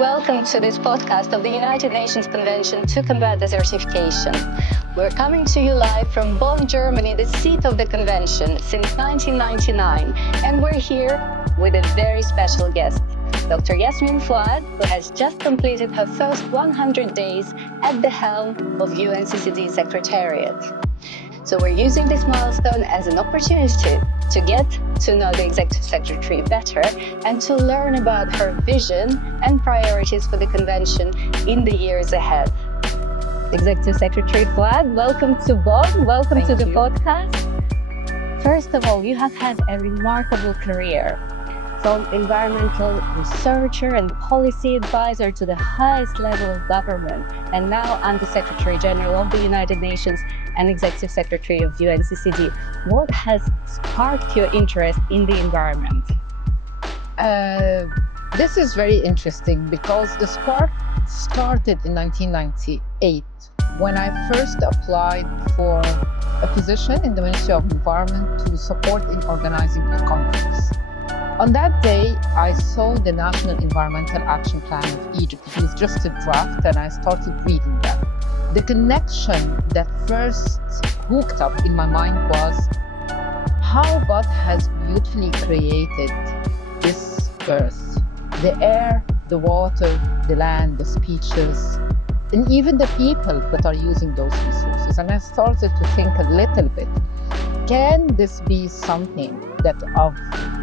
welcome to this podcast of the United Nations Convention to Combat Desertification. We're coming to you live from Bonn, Germany, the seat of the convention since 1999, and we're here with a very special guest, Dr. Yasmine Fouad, who has just completed her first 100 days at the helm of UNCCD Secretariat. So we're using this milestone as an opportunity to get to know the Executive Secretary better and to learn about her vision and priorities for the convention in the years ahead. Executive Secretary Fouad, welcome to Bonn. Welcome to the podcast. First of all, you have had a remarkable career, from environmental researcher and policy advisor to the highest level of government, and now Under Secretary General of the United Nations and Executive Secretary of UNCCD. What has sparked your interest in the environment? This is very interesting because the spark started in 1998 when I first applied for a position in the Ministry of Environment to support in organizing a conference. On that day, I saw the National Environmental Action Plan of Egypt. It was just a draft, and I started reading that. The connection that first hooked up in my mind was how God has beautifully created this earth. The air, the water, the land, the species, and even the people that are using those resources. And I started to think a little bit, can this be something that of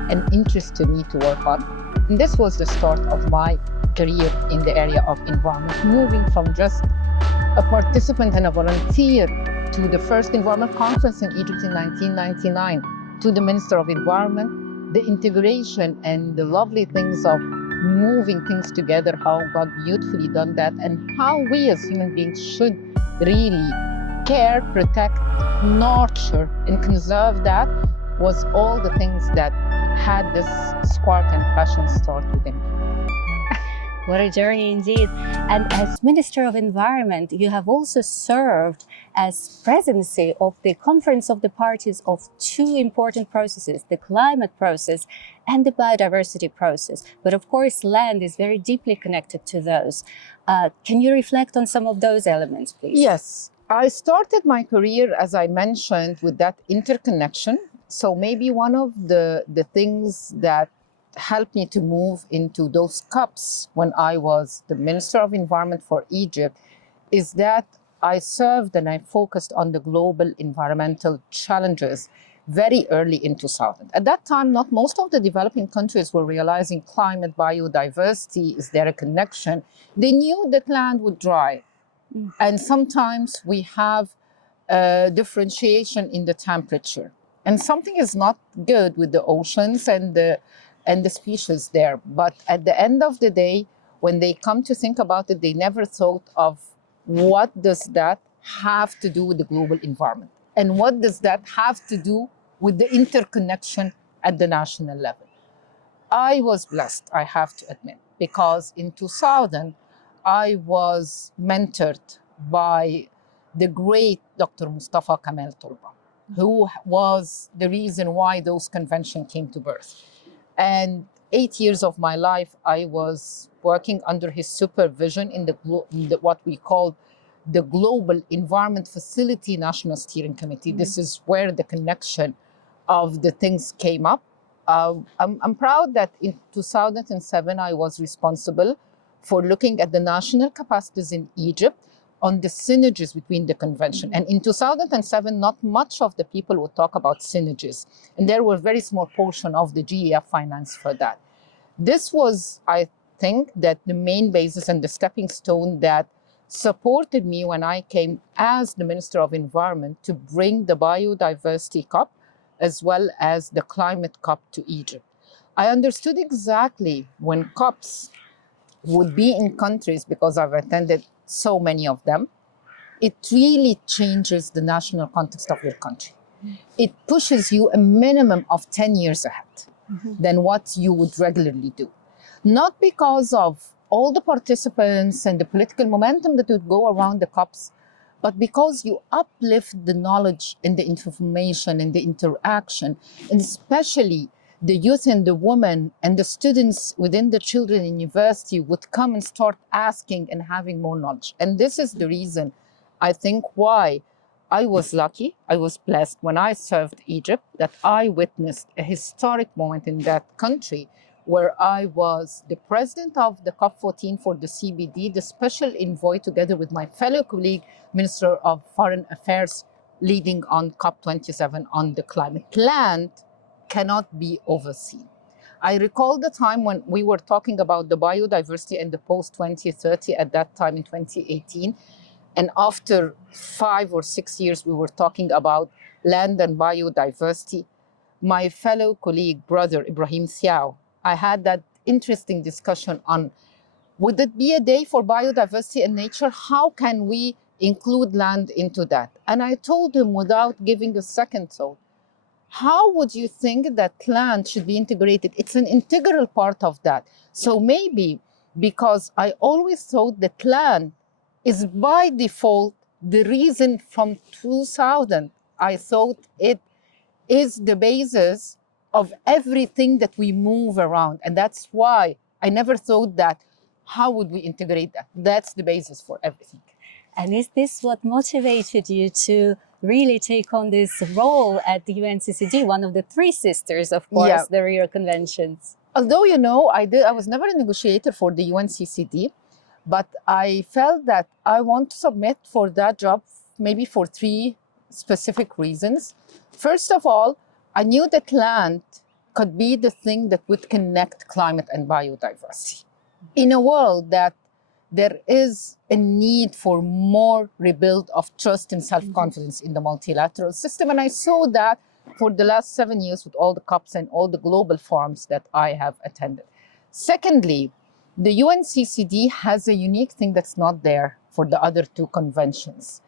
an interest to me to work on? And this was the start of my career in the area of environment, moving from just a participant and a volunteer to the first environment conference in Egypt in 1999, to the Minister of Environment, the integration and the lovely things of moving things together, how God beautifully done that, and how we as human beings should really care, protect, nurture, and conserve that was all the things that had this spark and passion start within me. What a journey indeed. And as Minister of Environment, you have also served as presidency of the Conference of the Parties of two important processes, the climate process and the biodiversity process. But of course, land is very deeply connected to those. Can you reflect on some of those elements, please? Yes. I started my career, as I mentioned, with that interconnection. So maybe one of the things that helped me to move into those cups when I was the Minister of Environment for Egypt is that I served and I focused on the global environmental challenges very early in 2000. At that time, not most of the developing countries were realizing climate, biodiversity, is there a connection? They knew that land would dry. And sometimes we have differentiation in the temperature. And something is not good with the oceans and the species there. But at the end of the day, when they come to think about it, they never thought of what does that have to do with the global environment? And what does that have to do with the interconnection at the national level? I was blessed, I have to admit, because in 2000, I was mentored by the great Dr. Mustafa Kemal Turba, who was the reason why those conventions came to birth. And 8 years of my life, I was working under his supervision in what we call the Global Environment Facility National Steering Committee. This is where the connection of the things came up. I'm proud that in 2007, I was responsible for looking at the national capacities in Egypt on the synergies between the convention. And in 2007, not much of the people would talk about synergies. And there were very small portion of the GEF finance for that. This was, I think, that the main basis and the stepping stone that supported me when I came as the Minister of Environment to bring the Biodiversity Cup as well as the Climate Cup to Egypt. I understood exactly when COPs would be in countries, because I've attended so many of them, it really changes the national context of your country. It pushes you a minimum of 10 years ahead than what you would regularly do. Not because of all the participants and the political momentum that would go around the COPs, but because you uplift the knowledge and the information and the interaction, and especially the youth and the women and the students within the children in university would come and start asking and having more knowledge. And this is the reason, I think, why I was lucky, I was blessed when I served Egypt, that I witnessed a historic moment in that country where I was the president of the COP14 for the CBD, the special envoy together with my fellow colleague, Minister of Foreign Affairs, leading on COP27 on the climate. Land cannot be overseen. I recall the time when we were talking about the biodiversity and the post-2030 at that time in 2018. And after 5 or 6 years, we were talking about land and biodiversity. My fellow colleague, brother Ibrahim Siao, I had that interesting discussion on, would it be a day for biodiversity and nature? How can we include land into that? And I told him without giving a second thought, how would you think that land should be integrated? It's an integral part of that. So maybe because I always thought that land is by default the reason from 2000, I thought it is the basis of everything that we move around. And that's why I never thought that, how would we integrate that? That's the basis for everything. And is this what motivated you to really take on this role at the UNCCD, one of the three sisters, of course, Yeah. the Rio Conventions? Although, you know, I was never a negotiator for the UNCCD, but I felt that I want to submit for that job maybe for three specific reasons. First of all, I knew that land could be the thing that would connect climate and biodiversity. In a world that there is a need for more rebuild of trust and self-confidence in the multilateral system. And I saw that for the last 7 years with all the COPs and all the global forums that I have attended. Secondly, the UNCCD has a unique thing that's not there for the other two conventions.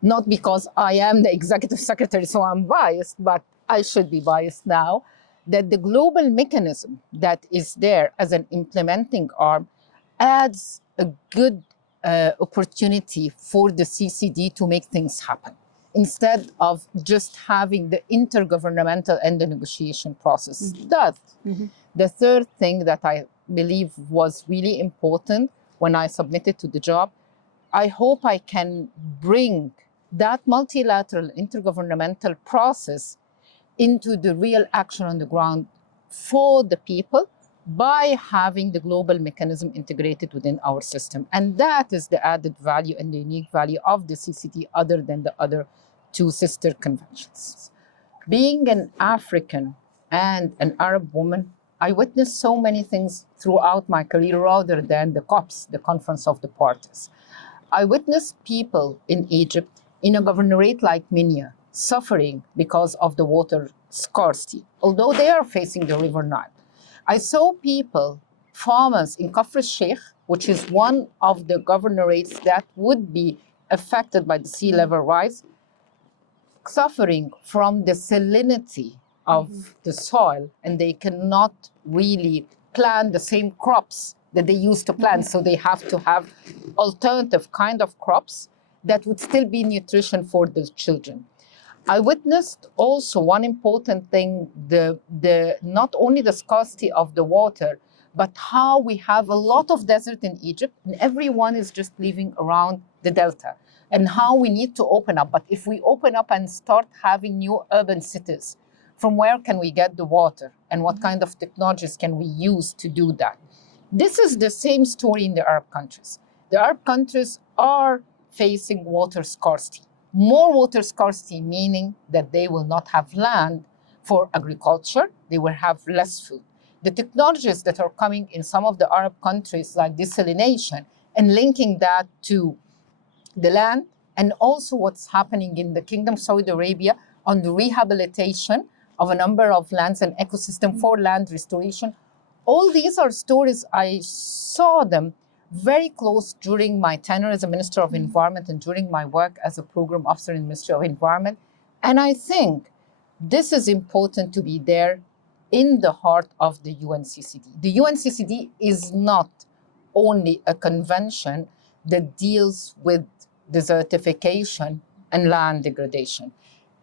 Not because I am the executive secretary, so I'm biased, but I should be biased now, that the global mechanism that is there as an implementing arm adds a good opportunity for the CCD to make things happen, instead of just having the intergovernmental and the negotiation process. That, the third thing that I believe was really important when I submitted to the job, I hope I can bring that multilateral intergovernmental process into the real action on the ground for the people by having the global mechanism integrated within our system. And that is the added value and the unique value of the CCD other than the other two sister conventions. Being an African and an Arab woman, I witnessed so many things throughout my career rather than the COPs, the Conference of the Parties. I witnessed people in Egypt, in a governorate like Minya, suffering because of the water scarcity, although they are facing the River Nile. I saw people, farmers in Kafr Sheikh, which is one of the governorates that would be affected by the sea level rise, suffering from the salinity of the soil, and they cannot really plant the same crops that they used to plant. So they have to have alternative kind of crops that would still be nutrition for the children. I witnessed also one important thing, the not only the scarcity of the water, but how we have a lot of desert in Egypt and everyone is just living around the delta, and how we need to open up. But if we open up and start having new urban cities, from where can we get the water and what kind of technologies can we use to do that? This is the same story in the Arab countries. The Arab countries are facing water scarcity. More water scarcity, meaning that they will not have land for agriculture, they will have less food. The technologies that are coming in some of the Arab countries, like desalination, and linking that to the land, and also what's happening in the Kingdom of Saudi Arabia on the rehabilitation of a number of lands and ecosystem for land restoration. All these are stories, I saw them very close during my tenure as a Minister of Environment and during my work as a program officer in the Ministry of Environment. And I think this is important to be there in the heart of the UNCCD. The UNCCD is not only a convention that deals with desertification and land degradation.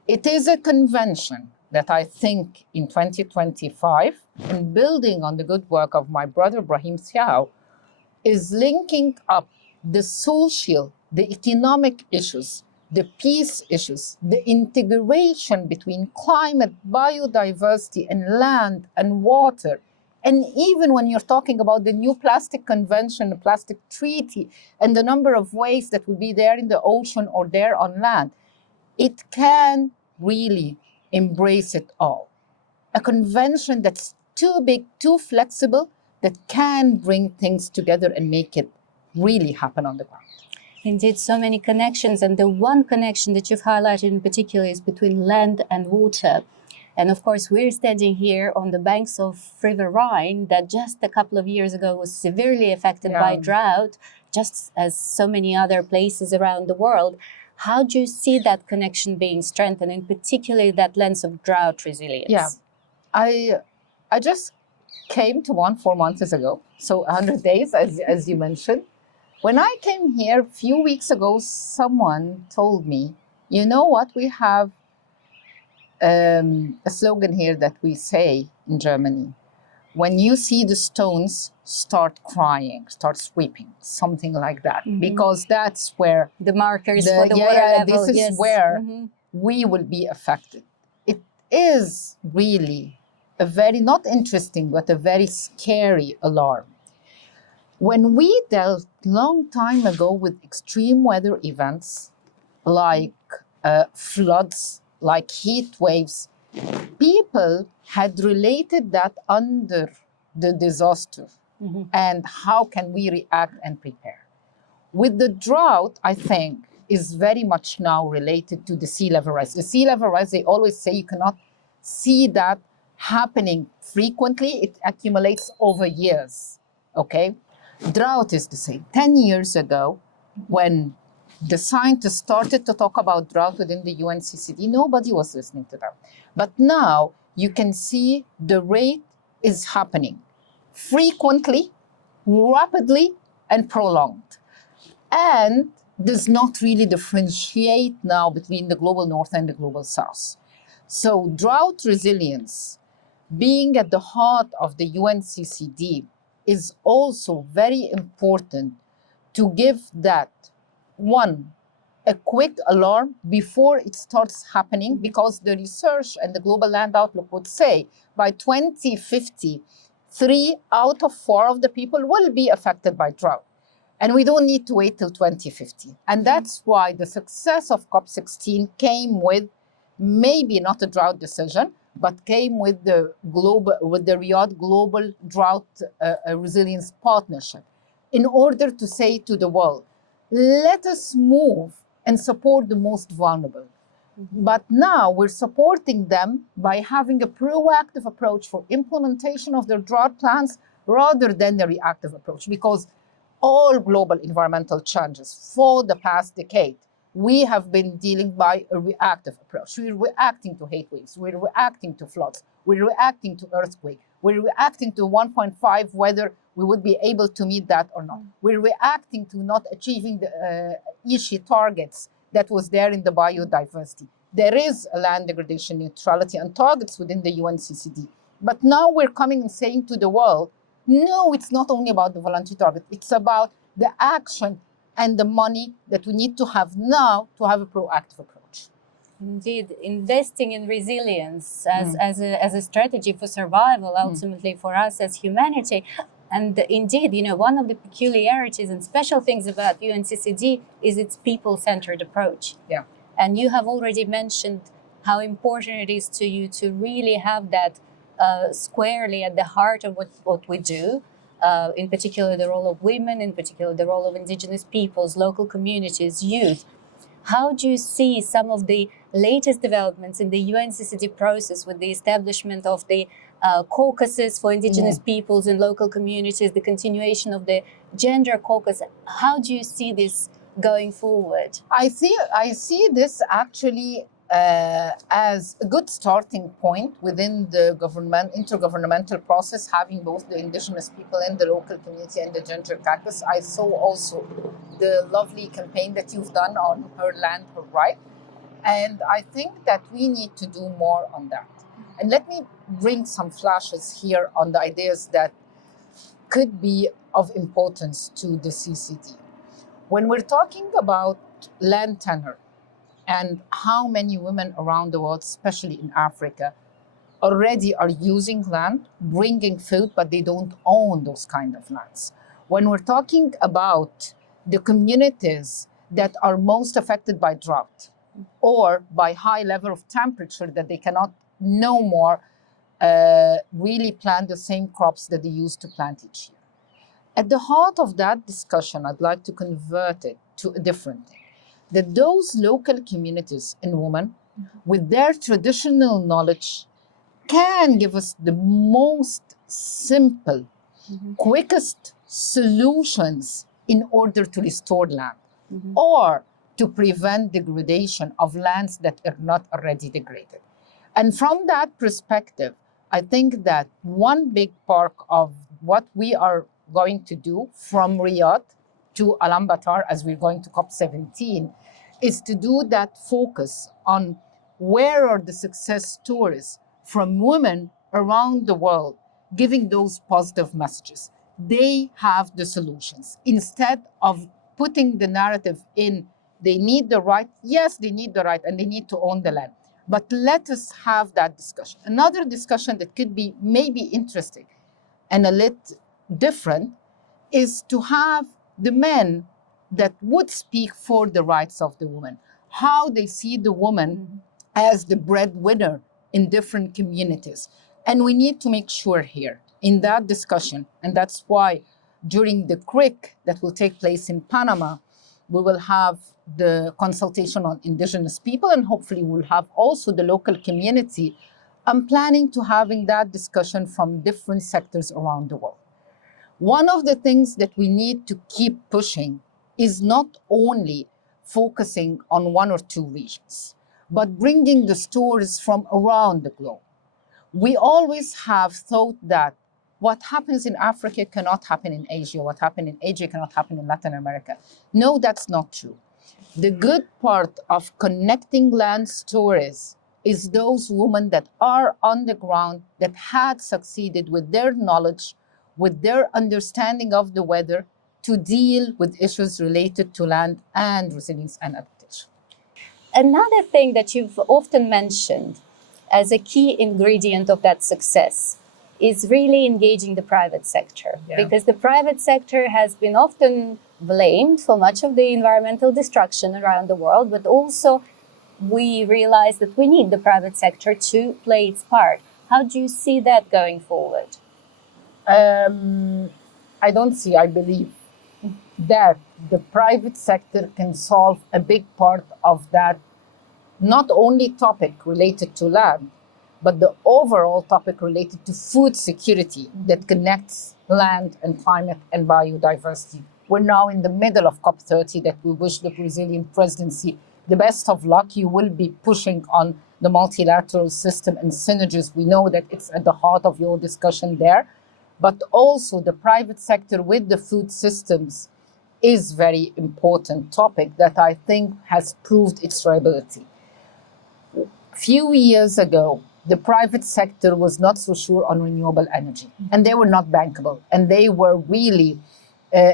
It is a convention that I think in 2025, and building on the good work of my brother Brahim Siao, is linking up the social, the economic issues, the peace issues, the integration between climate, biodiversity, and land and water. And even when you're talking about the new plastic convention, the plastic treaty, and the number of waste that will be there in the ocean or there on land, it can really embrace it all. A convention that's too big, too flexible, that can bring things together and make it really happen on the ground. Indeed, so many connections. And the one connection that you've highlighted in particular is between land and water. And of course, we're standing here on the banks of River Rhine that just a couple of years ago was severely affected by drought, just as so many other places around the world. How do you see that connection being strengthened, in particular that lens of drought resilience? Yeah, I just came to Bonn 4 months ago, so 100 days, as you mentioned. When I came here a few weeks ago, someone told me, you know what, we have a slogan here that we say in Germany: when you see the stones, start crying, start sweeping, something like that, because that's where the markers for the water level. This is where we will be affected. It is really a very, not interesting, but a very scary alarm. When we dealt long time ago with extreme weather events like floods, like heat waves, people had related that under the disaster and how can we react and prepare. With the drought, I think, is very much now related to the sea level rise. The sea level rise, they always say you cannot see that happening frequently. It accumulates over years, okay? Drought is the same. 10 years ago, when the scientists started to talk about drought within the UNCCD, nobody was listening to them. But now you can see the rate is happening frequently, rapidly, and prolonged. And does not really differentiate now between the global north and the global south. So drought resilience, being at the heart of the UNCCD, is also very important to give that, one, a quick alarm before it starts happening, because the research and the Global Land Outlook would say by 2050, 3 out of 4 of the people will be affected by drought. And we don't need to wait till 2050. And that's why the success of COP16 came with maybe not a drought decision, but came with the Riyadh Global Drought Resilience Partnership, in order to say to the world, let us move and support the most vulnerable. But now we're supporting them by having a proactive approach for implementation of their drought plans rather than the reactive approach, because all global environmental challenges for the past decade, we have been dealing by a reactive approach. We're reacting to heat waves, we're reacting to floods, we're reacting to earthquake, we're reacting to 1.5, whether we would be able to meet that or not. We're reacting to not achieving the Aichi targets that was there in the biodiversity. There is a land degradation neutrality and targets within the UNCCD. But now we're coming and saying to the world, no, it's not only about the voluntary target, it's about the action and the money that we need to have now to have a proactive approach. Indeed, investing in resilience as a strategy for survival, ultimately for us as humanity. And indeed, one of the peculiarities and special things about UNCCD is its people-centered approach. Yeah. And you have already mentioned how important it is to you to really have that squarely at the heart of what we do, in particular the role of women, in particular the role of indigenous peoples, local communities, youth. How do you see some of the latest developments in the UNCCD process with the establishment of the caucuses for indigenous peoples and local communities, the continuation of the gender caucus? How do you see this going forward? I see this actually as a good starting point within the intergovernmental process, having both the indigenous people and the local community and the gender caucus. I saw also the lovely campaign that you've done on Her Land, Her Right. And I think that we need to do more on that. And let me bring some flashes here on the ideas that could be of importance to the CCD. When we're talking about land tenure and how many women around the world, especially in Africa, already are using land, bringing food, but they don't own those kind of lands. When we're talking about the communities that are most affected by drought or by high level of temperature that they cannot no more really plant the same crops that they used to plant each year. At the heart of that discussion, I'd like to convert it to a different thing, that those local communities and women with their traditional knowledge can give us the most simple, quickest solutions in order to restore land or to prevent degradation of lands that are not already degraded. And from that perspective, I think that one big part of what we are going to do from Riyadh to Ulaanbaatar as we're going to COP17 is to do that focus on where are the success stories from women around the world giving those positive messages. They have the solutions. Instead of putting the narrative in, they need the right. Yes, they need the right and they need to own the land. But let us have that discussion. Another discussion that could be maybe interesting and a little different is to have the men that would speak for the rights of the woman, how they see the woman as the breadwinner in different communities. And we need to make sure here in that discussion, and that's why during the CRIC that will take place in Panama, we will have the consultation on indigenous people, and hopefully we'll have also the local community. I'm planning to having that discussion from different sectors around the world. One of the things that we need to keep pushing is not only focusing on one or two regions, but bringing the stories from around the globe. We always have thought that what happens in Africa cannot happen in Asia, what happened in Asia cannot happen in Latin America. No, that's not true. The good part of connecting land stories is those women that are on the ground that had succeeded with their knowledge, with their understanding of the weather to deal with issues related to land and resilience and adaptation. Another thing that you've often mentioned as a key ingredient of that success is really engaging the private sector. Yeah. Because the private sector has been often blamed for much of the environmental destruction around the world, but also we realize that we need the private sector to play its part. How do you see that going forward? I believe that the private sector can solve a big part of that, not only topic related to land, but the overall topic related to food security that connects land and climate and biodiversity. We're now in the middle of COP30 that we wish the Brazilian presidency the best of luck. You will be pushing on the multilateral system and synergies. We know that it's at the heart of your discussion there, but also the private sector with the food systems is very important topic that I think has proved its reliability. Few years ago, the private sector was not so sure on renewable energy, and they were not bankable, and they were really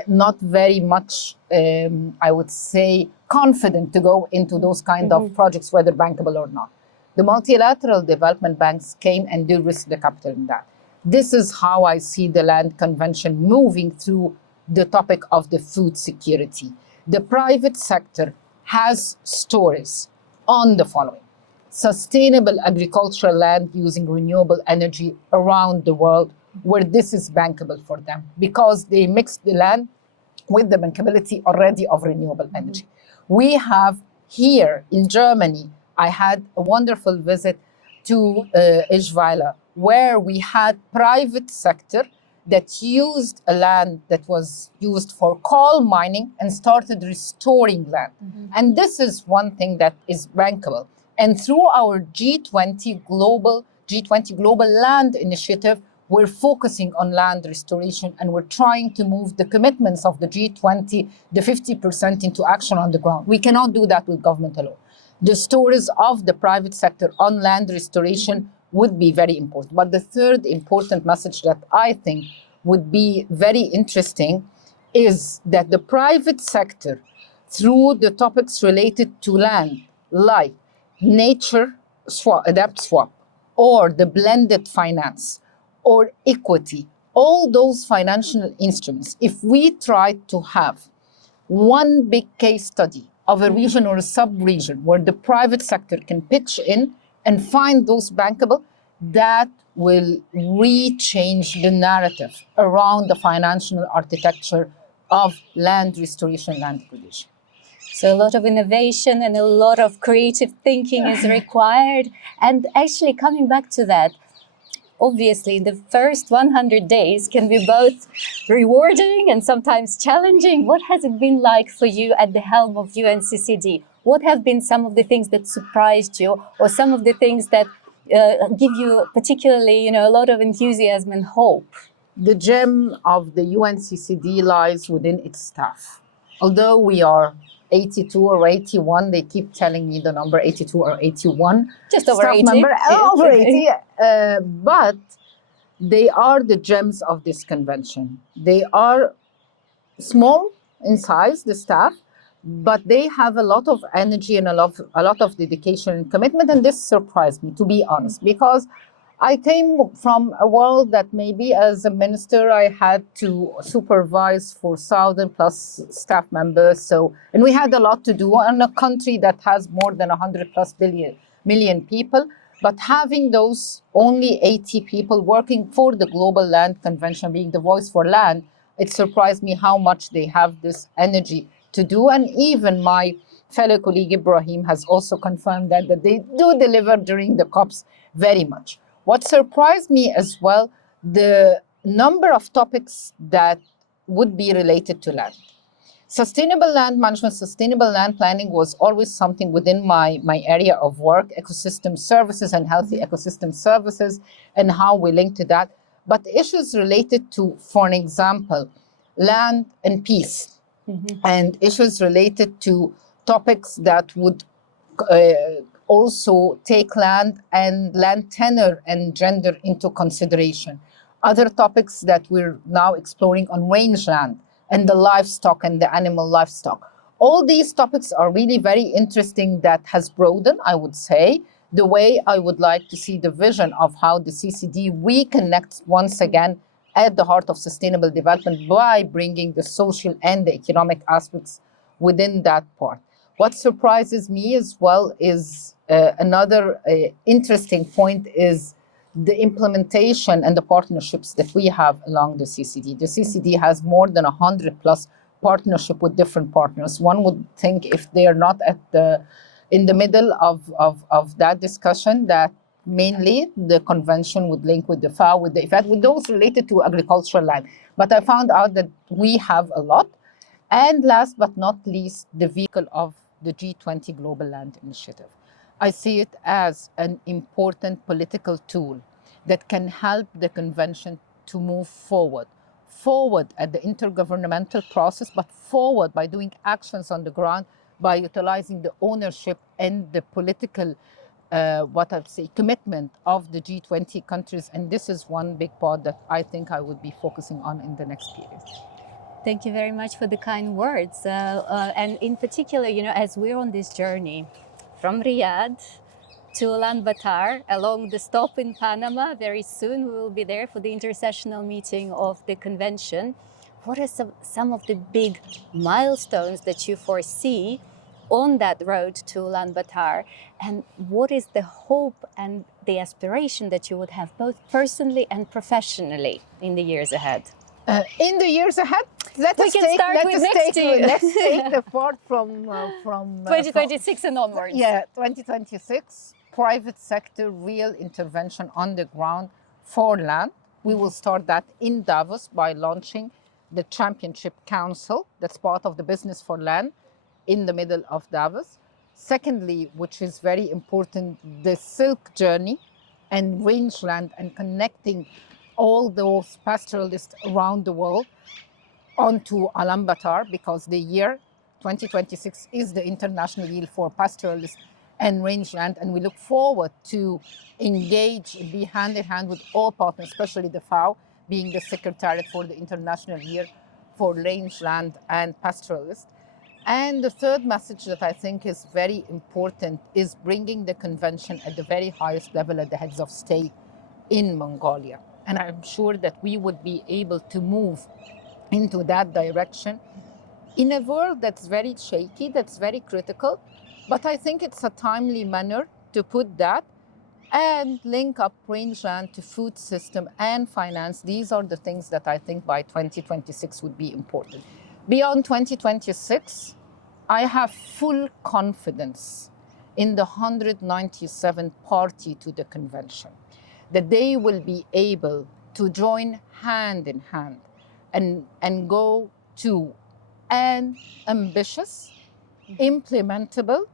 not very much, I would say, confident to go into those kind of projects, whether bankable or not. The multilateral development banks came and de-risked the capital in that. This is how I see the Land Convention moving through the topic of the food security. The private sector has stories on the following: sustainable agricultural land using renewable energy around the world, where this is bankable for them because they mix the land with the bankability already of renewable energy. We have here in Germany, I had a wonderful visit to Eschweiler, where we had private sector that used a land that was used for coal mining and started restoring land. And this is one thing that is bankable. And through our G20 Global Land Initiative, we're focusing on land restoration, and we're trying to move the commitments of the G20, the 50% into action on the ground. We cannot do that with government alone. the stories of the private sector on land restoration would be very important. But the third important message that I think would be very interesting is that the private sector, through the topics related to land, like nature swap, adapt swap, or the blended finance, or equity, all those financial instruments, if we try to have one big case study of a region or a sub-region where the private sector can pitch in and find those bankable, that will re-change the narrative around the financial architecture of land restoration, land acquisition. So a lot of innovation and a lot of creative thinking is required. And actually coming back to that, obviously the first 100 days can be both rewarding and sometimes challenging. What has it been like for you at the helm of UNCCD? What have been some of the things that surprised you, or some of the things that give you particularly, a lot of enthusiasm and hope? The gem of the UNCCD lies within its staff. Although we are 82 or 81, they keep telling me the number 82 or 81. Just over staff 80. Member, over 80. But they are the gems of this convention. They are small in size, the staff, but they have a lot of energy and a lot of dedication and commitment. And this surprised me, to be honest, because I came from a world that maybe as a minister, I had to supervise 4,000 plus staff members. So, and we had a lot to do in a country that has more than 100 plus million people. But having those only 80 people working for the Global Land Convention, being the voice for land, it surprised me how much they have this energy to do. And even my fellow colleague Ibrahim has also confirmed that they do deliver during the COPs very much. What surprised me as well, the number of topics that would be related to land. Sustainable land management, sustainable land planning was always something within my area of work, ecosystem services and healthy ecosystem services, and how we link to that. But issues related to, for an example, land and peace, and issues related to topics that would also take land and land tenure and gender into consideration. Other topics that we're now exploring on rangeland and the livestock and the animal livestock. All these topics are really very interesting, that has broadened, I would say, the way I would like to see the vision of how the CCD reconnects once again at the heart of sustainable development by bringing the social and the economic aspects within that part. What surprises me as well is another interesting point is the implementation and the partnerships that we have along the CCD. The CCD has more than 100 plus partnership with different partners. One would think if they are not in the middle of that discussion, that mainly the convention would link with the FAO, with the IFAD, with those related to agricultural land. But I found out that we have a lot. And last but not least, the vehicle of the G20 Global Land Initiative. I see it as an important political tool that can help the convention to move forward at the intergovernmental process, but forward by doing actions on the ground, by utilizing the ownership and the political, commitment of the G20 countries. And this is one big part that I think I would be focusing on in the next period. Thank you very much for the kind words. And in particular, as we're on this journey from Riyadh to Ulaanbaatar, along the stop in Panama, very soon we will be there for the intersessional meeting of the convention. What are some of the big milestones that you foresee on that road to Ulaanbaatar? And what is the hope and the aspiration that you would have both personally and professionally in the years ahead? In the years ahead, let's take the part from 2026 and onwards. Yeah, 2026, private sector real intervention on the ground for land. We will start that in Davos by launching the Championship Council, that's part of the Business for Land, in the middle of Davos. Secondly, which is very important, the Silk Journey and rangeland, and connecting all those pastoralists around the world onto Ulaanbaatar, because the year 2026 is the international year for pastoralists and rangeland, and we look forward to engage and be hand in hand with all partners, especially the FAO, being the Secretariat for the International Year for Rangeland and Pastoralist. And the third message that I think is very important is bringing the convention at the very highest level at the heads of state in Mongolia. And I'm sure that we would be able to move into that direction in a world that's very shaky, that's very critical. But I think it's a timely manner to put that and link up rangeland to food system and finance. These are the things that I think by 2026 would be important. Beyond 2026, I have full confidence in the 197 party to the convention, that they will be able to join hand in hand and go to an ambitious, implementable,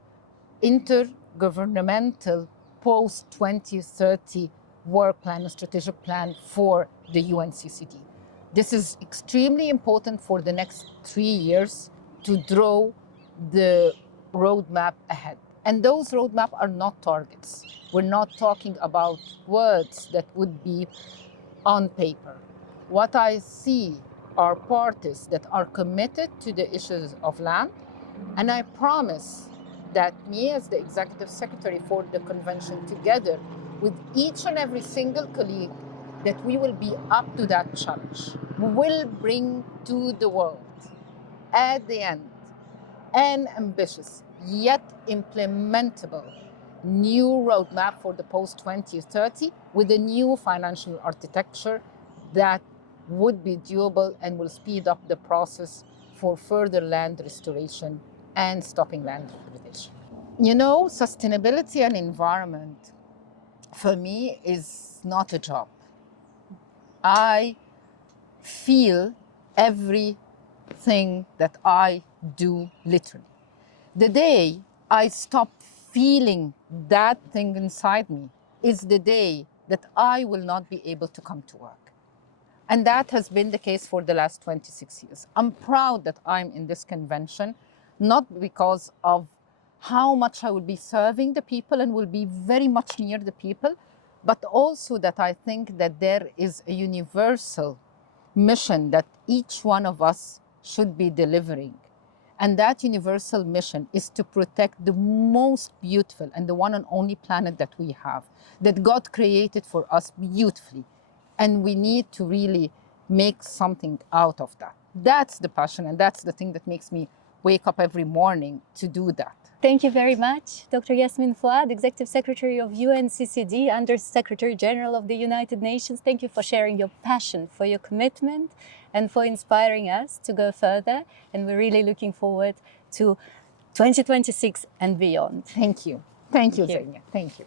intergovernmental post-2030 work plan, a strategic plan for the UNCCD. This is extremely important for the next 3 years to draw the roadmap ahead. And those roadmaps are not targets. We're not talking about words that would be on paper. What I see are parties that are committed to the issues of land, and I promise that me as the executive secretary for the convention, together with each and every single colleague, that we will be up to that challenge. We will bring to the world at the end an ambitious yet implementable new roadmap for the post-2030 with a new financial architecture that would be doable and will speed up the process for further land restoration and stopping land degradation. You know, sustainability and environment for me is not a job. I feel everything that I do literally. The day I stop feeling that thing inside me is the day that I will not be able to come to work. And that has been the case for the last 26 years. I'm proud that I'm in this convention, not because of how much I will be serving the people and will be very much near the people, but also that I think that there is a universal mission that each one of us should be delivering. And that universal mission is to protect the most beautiful and the one and only planet that we have, that God created for us beautifully. And we need to really make something out of that. That's the passion, and that's the thing that makes me wake up every morning to do that. Thank you very much, Dr. Yasmine Fouad, Executive Secretary of UNCCD, Under Secretary General of the United Nations. Thank you for sharing your passion, for your commitment, and for inspiring us to go further. And we're really looking forward to 2026 and beyond. Thank you. Thank you, Zenia. Thank you.